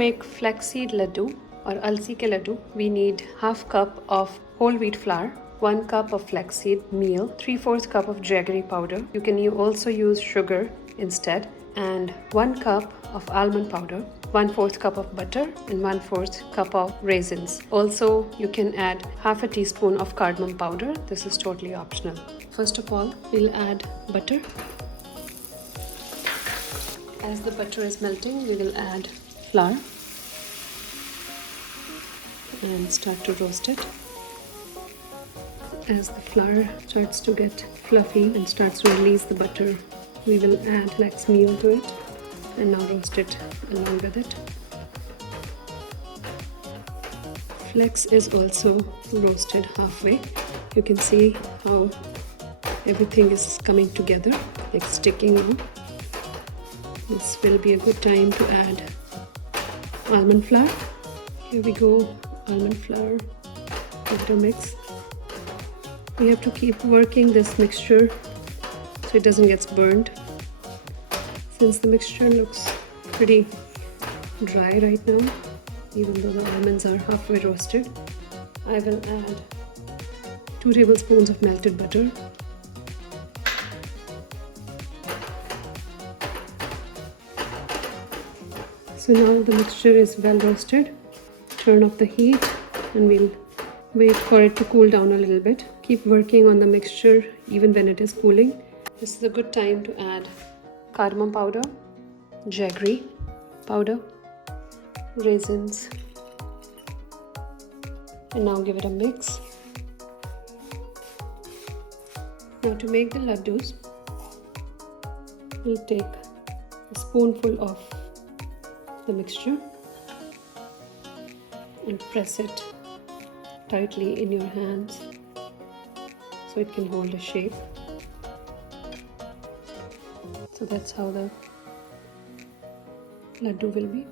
make flaxseed ladoo or Alsi ke ladoo, we need half cup of whole wheat flour, 1 cup of flaxseed meal, 3/4 cup of jaggery powder. You can also use sugar instead, and 1 cup of almond powder, 1/4 cup of butter, and 1/4 cup of raisins. Also, you can add half a teaspoon of cardamom powder. This is totally optional. First of all, we'll add butter. As the butter is melting, we will add flour and start to roast it. As the flour starts to get fluffy and starts to release the butter, we will add flax meal to it and now roast it along with it. Flax is also roasted halfway. You can see how everything is coming together, like sticking on. This will be a good time to add almond flour. Here we go, almond flour. Give it a mix. We have to keep working this mixture so it doesn't get burned. Since the mixture looks pretty dry right now, even though the almonds are halfway roasted, I will add 2 tablespoons of melted butter. So now the mixture is well roasted. Turn off the heat and we'll wait for it to cool down a little bit. Keep working on the mixture even when it is cooling. This is a good time to add cardamom powder, jaggery powder, raisins, and now give it a mix. Now to make the laddus, we'll take a spoonful of the mixture and press it tightly in your hands so it can hold a shape. So that's how the laddu will be.